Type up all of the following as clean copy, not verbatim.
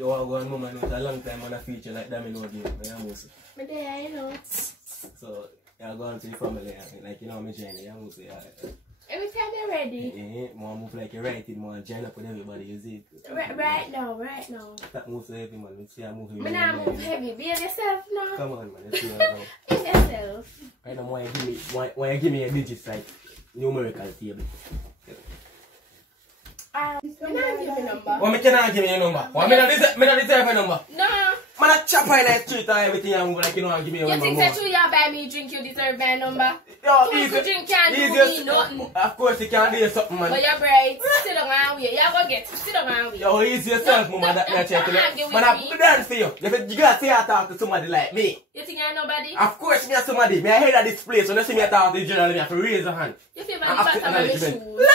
You want to go and mama know it's a long time on a feature like that, me know game. I am also. But there, you know. So, you're going to the family, like, you know, me join, you know, say, every time you're ready. yeah, more move like you're right, more join up with everybody, you see. Right now. That move so heavy, man. Let's see how move heavy. But now move heavy. Be yourself now. Come on, man. Let's see how now. Be yourself. I know why you give me a digits like numerical table. Me not give me number. Why me cannot give me a number? Why me not deserve a number? No. Man, I chop in the street and everything and move like you know give me a number. You think that you buy me drink, you deserve my number? Yo, You easy. drink can't do me nothing. Of course you can't do something, man. But you're bright. Sit down and wait. You go get. Sit down and wait. Yo, easy yourself, mama, that me check you. Man, I dance for you. You gotta say I talk to somebody like me. You think I nobody? Of course me a somebody. Me I head of this place. When you see me talk to the general, me have to raise a hand. You feel my fat on my shoes?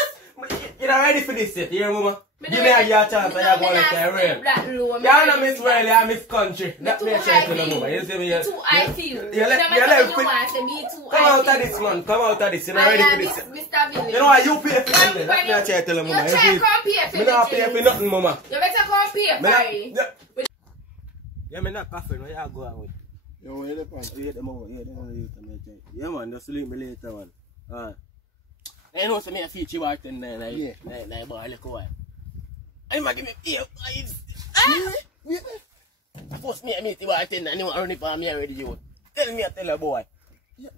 You're not ready for this yet, you hear, mama? Give me a chance and you're going to get real. You're not Miss World, you're Miss Country. That me a check to the mama. You see me? Too high for you. You're come out of this, man. Come out of this. You're not ready for this. Mr. Billy. You know what? You pay for this. That me a check to the mama. You check come pay for me not pay for nothing, mama. You better come pay for it. Yeah, me not coffee. No, you go out with. Yo, where the pan? You hit them over. You hit them over later. Yeah, man. Just leave me later, man. Alright. I know some me a feature working there, like boy, look away. I might give me earphones. First me a meet the bartender and you want to run it for me already, you. Tell me, tell a boy.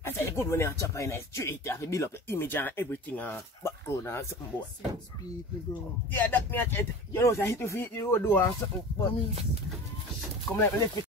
I say good when you chop in a street, you have to build up the image and everything, background and something, boy. Speed me, bro. Yeah, that me a you know, I hit your feet, you do something, but come let me